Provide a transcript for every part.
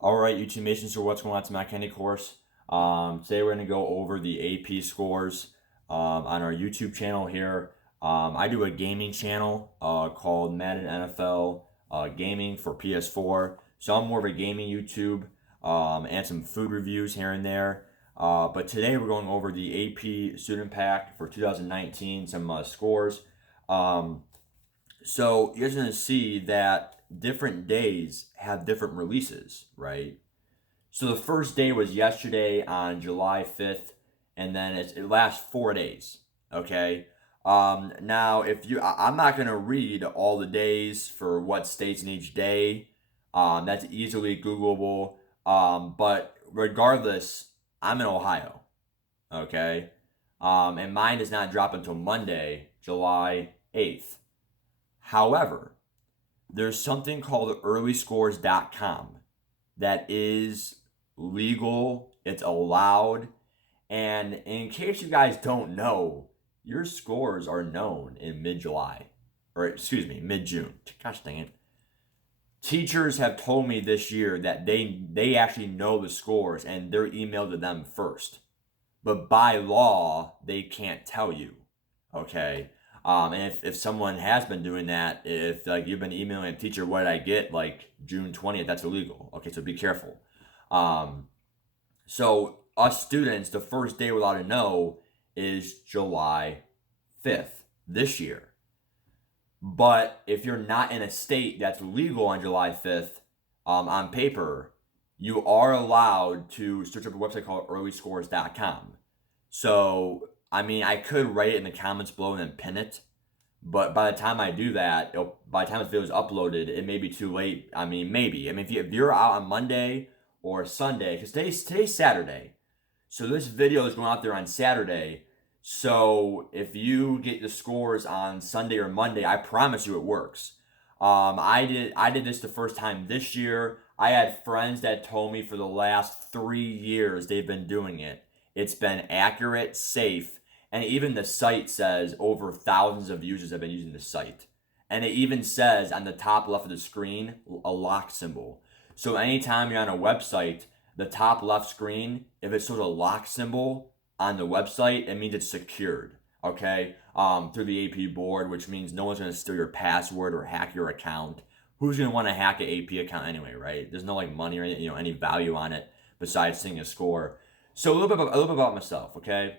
All right, YouTube Nation, so what's going on? It's Matt Kenny course. Today we're going to go over the AP scores on our YouTube channel here. I do a gaming channel called Madden NFL Gaming for PS4. So I'm more of a gaming YouTube and some food reviews here and there. But today we're going over the AP Student Pack for 2019, some scores. Um, so you're going to see that different days have different releases, right? So the first day was yesterday on July 5th, and then it lasts 4 days. Okay. Now, if you, I'm not gonna read all the days for what states in each day. That's easily Googleable. But regardless, I'm in Ohio. Okay. And mine does not drop until Monday, July 8th. However, there's something called earlyscores.com that is legal, it's allowed, and in case you guys don't know, your scores are known in mid-July, or excuse me, mid-June. Gosh dang it. Teachers have told me this year that they actually know the scores and they're emailed to them first. But by law, they can't tell you. Okay. And if someone has been doing that, if like you've been emailing a teacher, what did I get like June 20th, that's illegal. Okay, so be careful. Um, so us students, the first day we're allowed to know is July 5th this year. But if you're not in a state that's legal on July 5th, on paper, you are allowed to search up a website called earlyscores.com. So, I mean, I could write it in the comments below and then pin it. But by the time I do that, by the time this video is uploaded, it may be too late. I mean, maybe. I mean, if you're out on Monday or Sunday, because today's Saturday. So this video is going out there on Saturday. So if you get the scores on Sunday or Monday, I promise you it works. I did this the first time this year. I had friends that told me for the last 3 years they've been doing it. It's been accurate, safe, and even the site says over thousands of users have been using the site. And it even says on the top left of the screen a lock symbol. So anytime you're on a website, the top left screen, if it shows a lock symbol on the website, it means it's secured. Okay, through the AP board, which means no one's gonna steal your password or hack your account. Who's gonna want to hack an AP account anyway, right? There's no like money or any value on it besides seeing a score. So a little bit about myself, okay?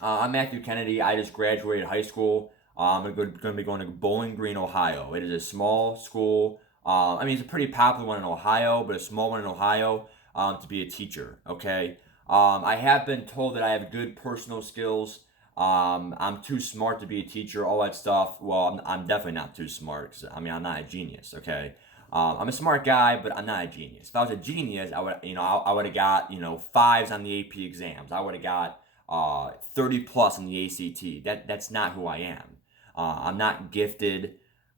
I'm Matthew Kennedy. I just graduated high school. I'm going to be going to Bowling Green, Ohio. It is a small school. I mean, it's a pretty popular one in Ohio, but a small one in Ohio to be a teacher. Okay. I have been told that I have good personal skills. I'm too smart to be a teacher, all that stuff. Well, I'm definitely not too smart. 'Cause, I mean, I'm not a genius. Okay. I'm a smart guy, but I'm not a genius. If I was a genius, I would have got, fives on the AP exams. I would have got 30 plus on the ACT. That's not who I am. I'm not gifted.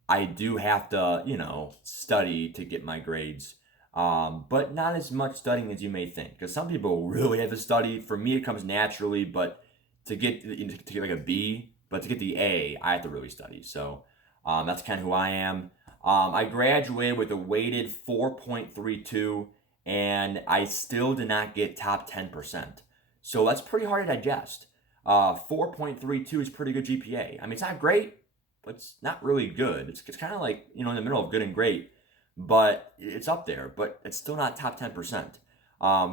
I do have to, study to get my grades, but not as much studying as you may think. Because some people really have to study. For me, it comes naturally, but to get like a B, but to get the A, I have to really study. So that's kind of who I am. I graduated with a weighted 4.32, and I still did not get top 10%. So that's pretty hard to digest. 4.32 is pretty good GPA. I mean, it's not great, but it's not really good. It's kind of like, in the middle of good and great, but it's up there, but it's still not top 10%.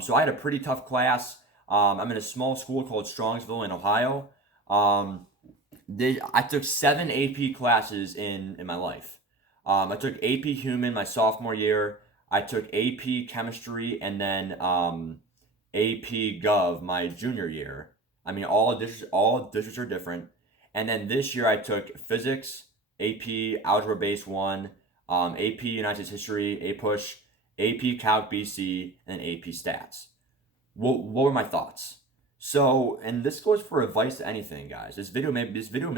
So I had a pretty tough class. I'm in a small school called Strongsville in Ohio. I took 7 AP classes in my life. I took AP Human my sophomore year. I took AP Chemistry and then AP Gov my junior year. I mean, all districts are different. And then this year I took Physics, AP Algebra Base 1, AP United States History, APUSH, AP Calc BC, and AP Stats. What were my thoughts? So, and this goes for advice to anything, guys. This video may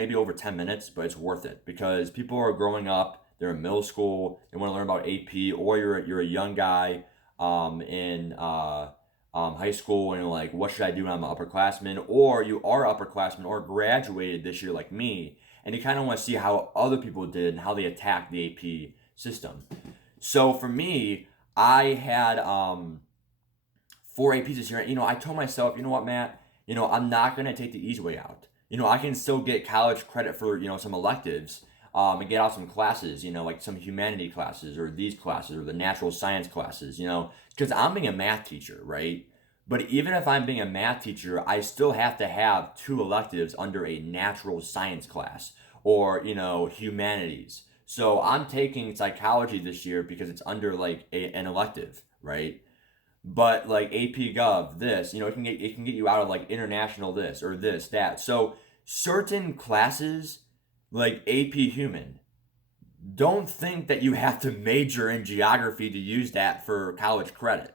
be over 10 minutes, but it's worth it because people are growing up. They're in middle school. They want to learn about AP, or you're a young guy in high school, and you're like, what should I do when I'm an upperclassman? Or you are upperclassman or graduated this year like me, and you kind of want to see how other people did and how they attacked the AP system. So for me, I had 4 APs this year. I told myself, you know what, Matt? I'm not gonna take the easy way out. I can still get college credit for some electives, and get out some classes. Like some humanity classes or these classes or the natural science classes. Because I'm being a math teacher, right? But even if I'm being a math teacher, I still have to have 2 electives under a natural science class or humanities. So I'm taking psychology this year because it's under like an elective, right? But like AP Gov, this, it can get you out of like international this or this that. So certain classes like AP Human, don't think that you have to major in geography to use that for college credit.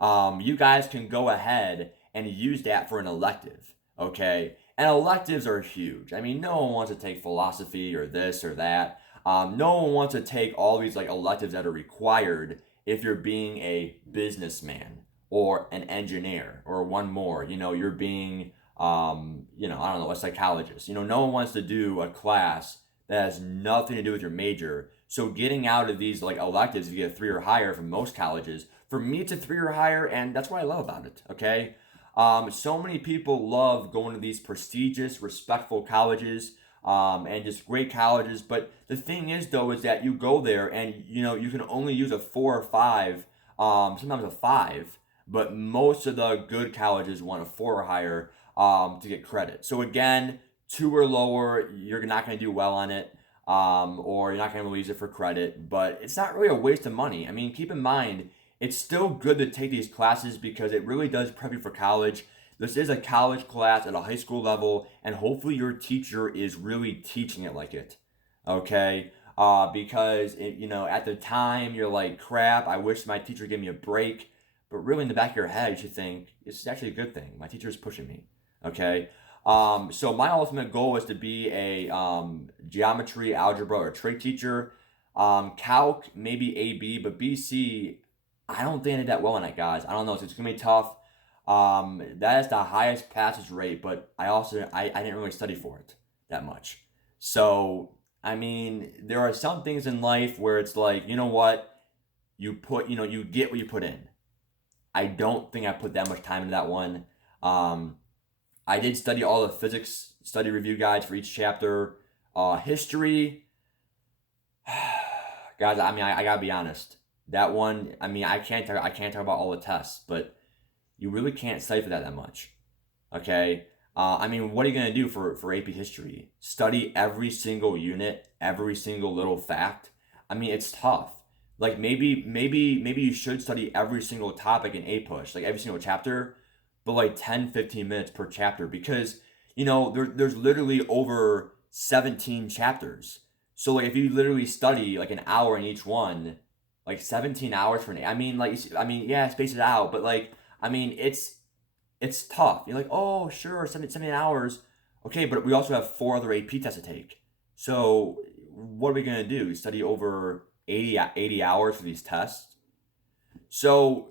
You guys can go ahead and use that for an elective, okay? And electives are huge. I mean, no one wants to take philosophy or this or that. No one wants to take all these like electives that are required if you're being a businessman or an engineer or one more. You're being, I don't know, a psychologist. No one wants to do a class that has nothing to do with your major. So getting out of these like electives, if you get 3 or higher from most colleges, for me, it's a 3 or higher, and that's what I love about it. Okay, so many people love going to these prestigious, respectful colleges, and just great colleges. But the thing is, though, is that you go there and you can only use a 4 or 5, sometimes a 5. But most of the good colleges want a 4 or higher to get credit. So again, 2 or lower, you're not going to do well on it. Or you're not going to really use it for credit, but it's not really a waste of money. I mean, keep in mind, it's still good to take these classes because it really does prep you for college. This is a college class at a high school level, and hopefully your teacher is really teaching it like it. Okay? Because at the time you're like, crap, I wish my teacher gave me a break. But really, in the back of your head, you should think this is actually a good thing. My teacher is pushing me. Okay? So my ultimate goal is to be a geometry, algebra, or trig teacher. Calc, maybe AB, but BC, I don't think I did that well in it, guys. I don't know. So it's gonna be tough. That is the highest passage rate, but I didn't really study for it that much. So I mean, there are some things in life where it's like, you know what, you get what you put in. I don't think I put that much time into that one. Um, I did study all the physics study review guides for each chapter. History, guys. I mean, I gotta be honest. That one, I mean, I can't talk about all the tests, but you really can't study for that much. Okay. I mean, what are you gonna do for AP History? Study every single unit, every single little fact. I mean, it's tough. Like maybe you should study every single topic in A Push, like every single chapter, but like 10, 15 minutes per chapter because there's literally over 17 chapters. So like if you literally study like an hour in each one, like 17 hours for an, yeah, space it out, but like I mean it's tough. You're like, oh sure, 17 hours. Okay, but we also have 4 other AP tests to take. So what are we gonna do? Study over 80 hours for these tests? So,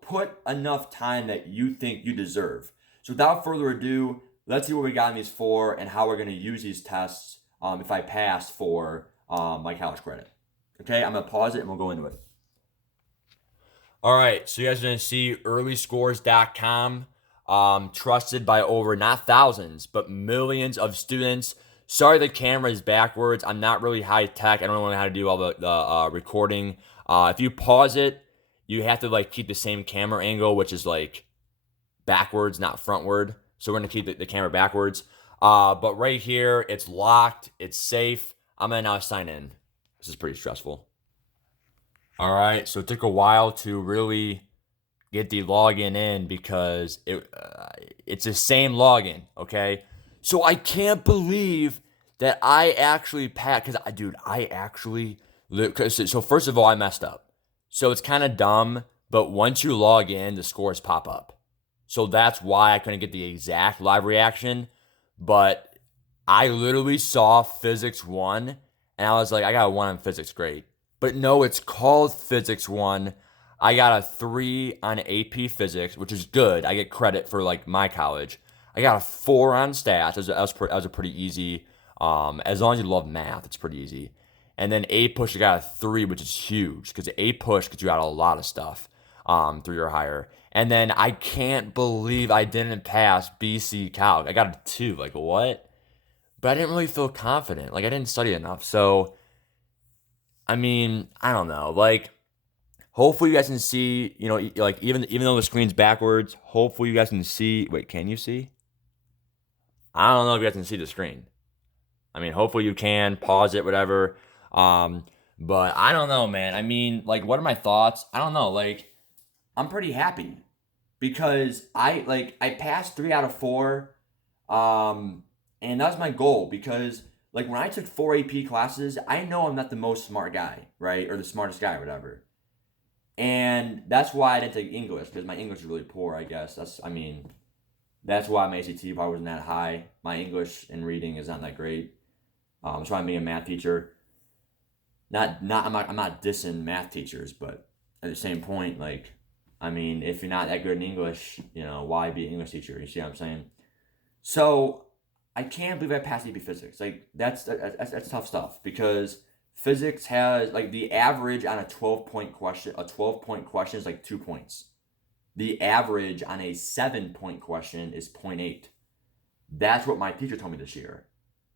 put enough time that you think you deserve. So, without further ado, let's see what we got in these 4 and how we're going to use these tests if I pass for my college credit. Okay, I'm going to pause it and we'll go into it. All right, so you guys are going to see earlyscores.com, trusted by over not thousands, but millions of students. Sorry, the camera is backwards. I'm not really high tech. I don't know how to do all the recording. If you pause it, you have to like keep the same camera angle, which is like backwards, not frontward. So we're gonna keep the camera backwards. But right here, it's locked. It's safe. I'm gonna now sign in. This is pretty stressful. All right, so it took a while to really get the login in because it's the same login. Okay, so I can't believe that I actually passed because I actually so first of all I messed up. So it's kind of dumb, but once you log in, the scores pop up. So that's why I couldn't get the exact live reaction. But I literally saw physics 1 and I was like, I got a 1 in physics, great. But no, it's called physics 1. I got a 3 on AP physics, which is good. I get credit for like my college. I got a 4 on stats. That was a pretty easy. As long as you love math, it's pretty easy. And then A push, I got a 3, which is huge because A push gets you out a lot of stuff, 3 or higher. And then I can't believe I didn't pass BC Calc. I got a 2. Like, what? But I didn't really feel confident. Like, I didn't study enough. So, I mean, I don't know. Like, hopefully you guys can see, like, even though the screen's backwards, hopefully you guys can see. Wait, can you see? I don't know if you guys can see the screen. I mean, hopefully you can pause it, whatever. Um, but I don't know, man. I mean, like, what are my thoughts? I don't know. Like, I'm pretty happy because I passed 3 out of 4, and that's my goal because like when I took 4 AP classes, I know I'm not the most smart guy, right, or the smartest guy, or whatever. And that's why I didn't take English because my English is really poor. I guess that's why my ACT probably wasn't that high. My English and reading is not that great. So I'm being a math teacher. I'm not dissing math teachers, but at the same point, like, I mean, if you're not that good in English, why be an English teacher? You see what I'm saying? So I can't believe I passed AP Physics. Like that's tough stuff because physics has like the average on a 12-point question. A 12-point question is like 2 points. The average on a 7-point question is 0.8. That's what my teacher told me this year.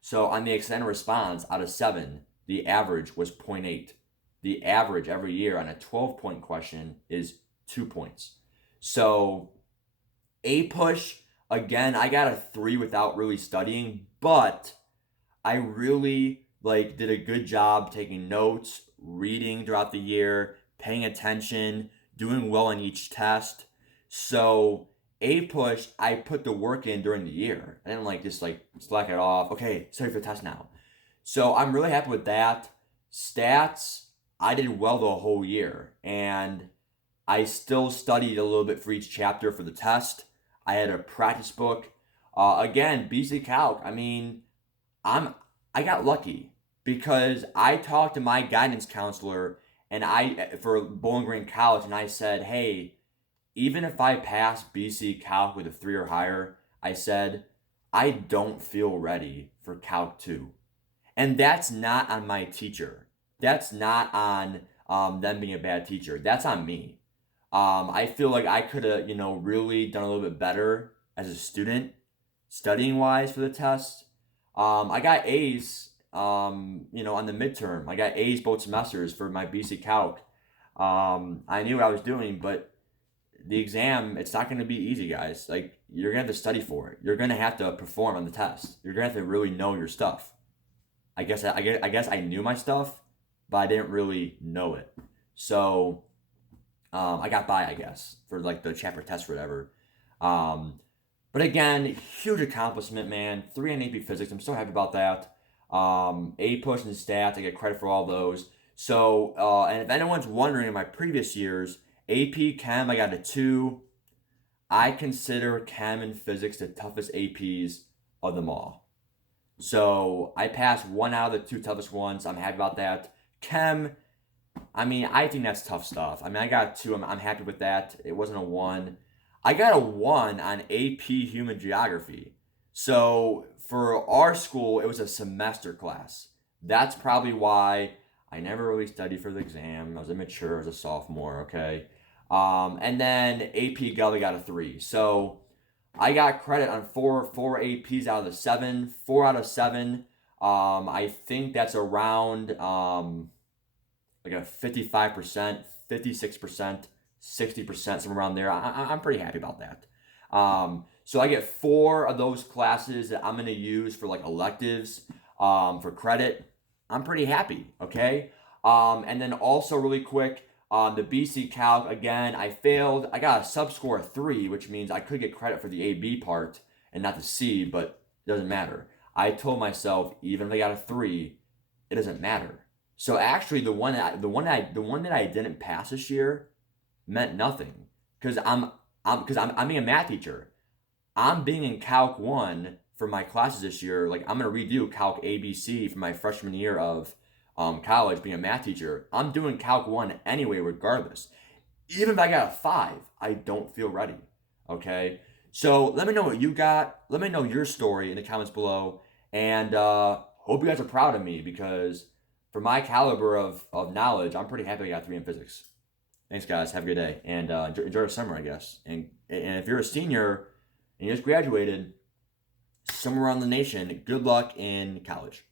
So on the extended response out of 7, the average was 0.8. The average every year on a 12-point question is 2 points. So A push, again, I got a 3 without really studying, but I really like did a good job taking notes, reading throughout the year, paying attention, doing well on each test. So A push, I put the work in during the year. I didn't just slack it off. Okay, study for the test now. So I'm really happy with that. Stats, I did well the whole year, and I still studied a little bit for each chapter for the test. I had a practice book. Again, BC Calc. I mean, I got lucky because I talked to my guidance counselor and for Bowling Green College, and I said, hey, even if I pass BC Calc with a 3 or higher, I said, I don't feel ready for Calc 2. And that's not on my teacher. That's not on them being a bad teacher. That's on me. I feel like I could have, really done a little bit better as a student, studying wise for the test. I got A's, on the midterm. I got A's both semesters for my BC Calc. I knew what I was doing, but the exam, it's not going to be easy, guys. Like, you're going to have to study for it. You're going to have to perform on the test. You're going to have to really know your stuff. I guess I knew my stuff, but I didn't really know it. So I got by, I guess, for like the chapter test or whatever. But again, huge accomplishment, man. 3 on AP Physics. I'm so happy about that. A push and stats. I get credit for all those. So, and if anyone's wondering, in my previous years, AP Chem, I got a 2. I consider Chem and Physics the toughest APs of them all. So I passed 1 out of the 2 toughest ones. I'm happy about that. Chem, I mean, I think that's tough stuff. I mean, I got a 2. I'm happy with that. It wasn't a 1. I got a 1 on AP Human Geography. So for our school, it was a semester class. That's probably why I never really studied for the exam. I was immature as a sophomore, okay? And then AP Gully got a 3. So I got credit on four APs out of the 7. 4 out of 7. I think that's around like a 55%, 56%, 60%, somewhere around there. I'm pretty happy about that. So I get 4 of those classes that I'm going to use for like electives for credit. I'm pretty happy, okay? And then also really quick, the BC Calc, again, I failed. I got a sub-score of 3, which means I could get credit for the AB part and not the C, but it doesn't matter. I told myself, even if I got a 3, it doesn't matter. So actually, the one that I didn't pass this year meant nothing because I'm being a math teacher. I'm being in Calc 1 for my classes this year. Like, I'm gonna redo Calc ABC for my freshman year of college, being a math teacher. I'm doing Calc 1 anyway, regardless. Even if I got a 5, I don't feel ready. Okay? So let me know what you got. Let me know your story in the comments below. And hope you guys are proud of me because for my caliber of knowledge, I'm pretty happy I got 3 in physics. Thanks, guys. Have a good day. And enjoy the summer, I guess. And if you're a senior and you just graduated somewhere around the nation, good luck in college.